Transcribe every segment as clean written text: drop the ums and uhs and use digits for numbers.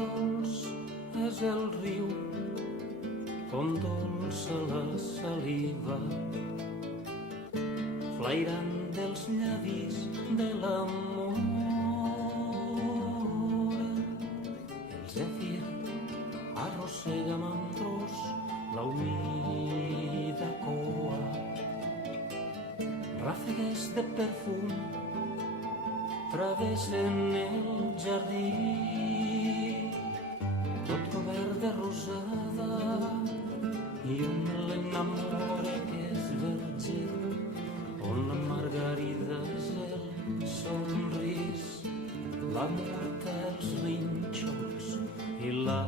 dolç és el riu, condolça la saliva, flairant dels llavis de l'amor. El zèfir arrossega mandros la humida coa, ràfegues de perfum travessen el jardí, tot cobert de rosada, i un l'enamora que és verger, on la margarida és el somrís, la murta els rínxols i la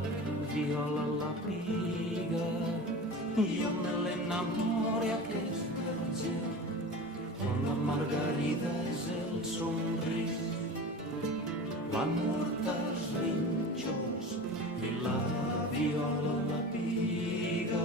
viola la piga, i un l'enamora que és verger, on la margarida és el somrís, la murta els rínxols i la viola la piga.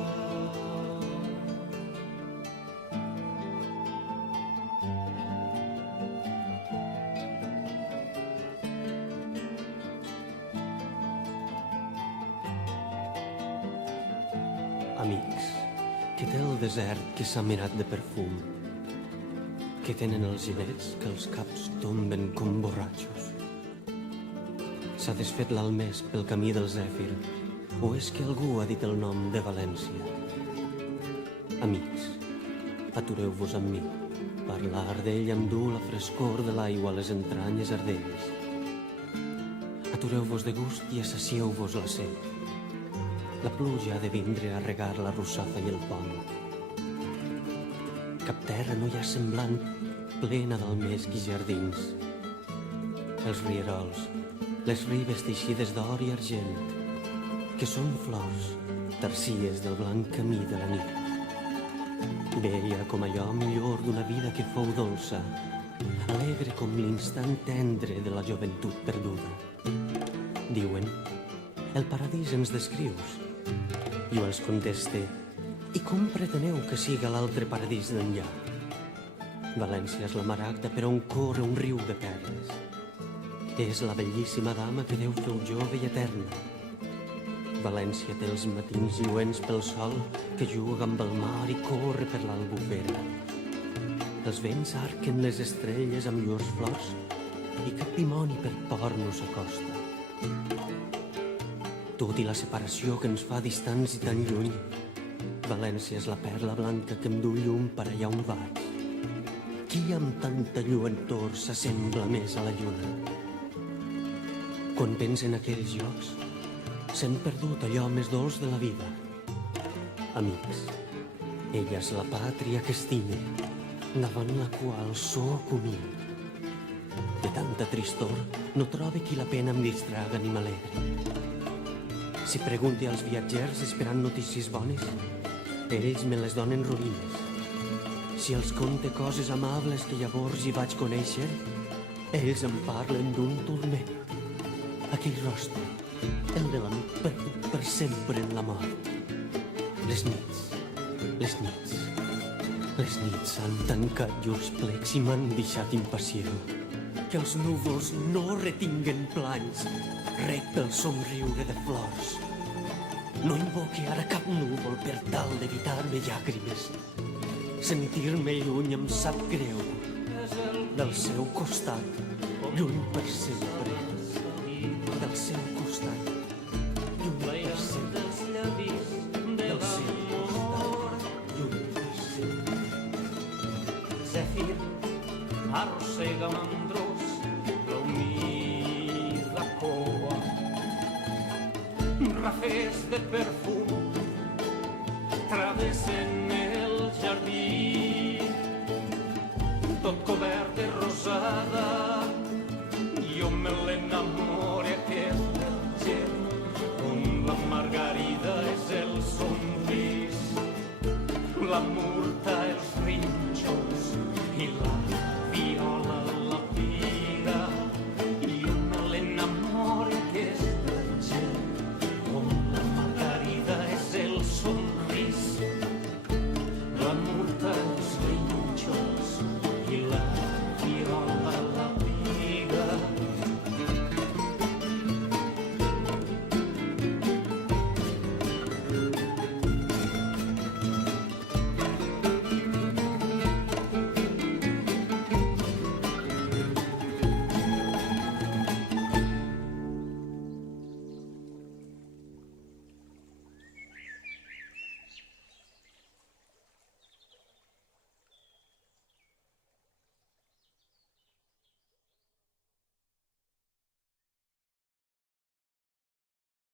Amics, que té el desert que s'ha mirat de perfum, que tenen els genets que els caps tomben com borratxos. S'ha desfet l'Almés pel camí del Zèfir, o és que algú ha dit el nom de València? Amics, atureu-vos amb mi. Parlar d'ell em du la frescor de l'aigua a les entranyes ardents. Atureu-vos de gust i assacieu-vos la set. La pluja ha de vindre a regar la russafa i el pont. Cap terra no hi ha semblant, plena d'almesc i jardins. Els rierols, les ribes teixides d'or i argent, que són flors, tercies del blanc camí de la nit. Veia com allò millor d'una vida que fou dolça, alegre com l'instant tendre de la joventut perduda. Diuen, el paradís ens descrius. Jo els conteste, i com preteneu que siga l'altre paradís d'enllà? València és la maragda per on corre un riu de perles. És la bellíssima dama que Déu feu jove i eterna. València té els matins lluents pel sol que juga amb el mar i corre per l'Albufera. Els vents arquen les estrelles amb llurs flors i cap dimoni per por no s'acosta. Tot i la separació que ens fa distants i tan lluny, València és la perla blanca que em du llum per allà on vaig. Qui amb tanta lluentor s'assembla més a la lluna? Quan pensa en aquells llocs, s'han perdut allò més dolç de la vida. Amics, ella és la pàtria que estime, davant la qual sóc humil. De tanta tristor no trobe qui la pena em distraga ni m'alegre. Si pregunti als viatgers esperant notícies bones, ells me les donen ruïnes. Si els conte coses amables que llavors hi vaig conèixer, ells em parlen d'un turment. Aquell rostre, el de l'amic perdut per sempre en la mort. Les nits, les nits, les nits han tancat llurs plecs i m'han deixat impacient. Que els núvols no retinguen planys, rec pel somriure de flors. No invoque ara cap núvol per tal d'evitar-me llàgrimes. Sentir-me lluny em sap greu, del seu costat, lluny per sempre. Del seu costat, lluny per sempre. Del seu costat, lluny per sempre. Zèfir arrossega mandros la humida coa, rafers de perfum travessen el jardí, tot cobert de rosada,